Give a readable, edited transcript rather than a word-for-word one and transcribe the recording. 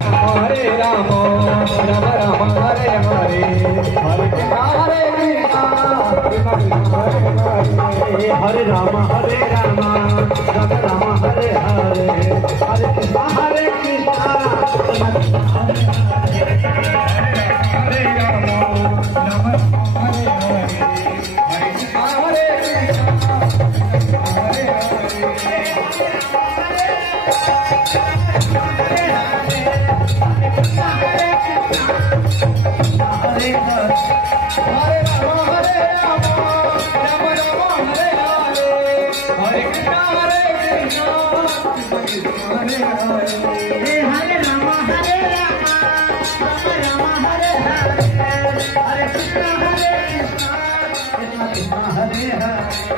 Hare Ram Ram Ram Hare Hare Hare Krishna Hare Ram Hare Ram Ram Ram Hare Hare Hare Krishna Hare Krishna Hare Ram Ram Hare Hare Hare Krishna Hare Krishna Hare Hare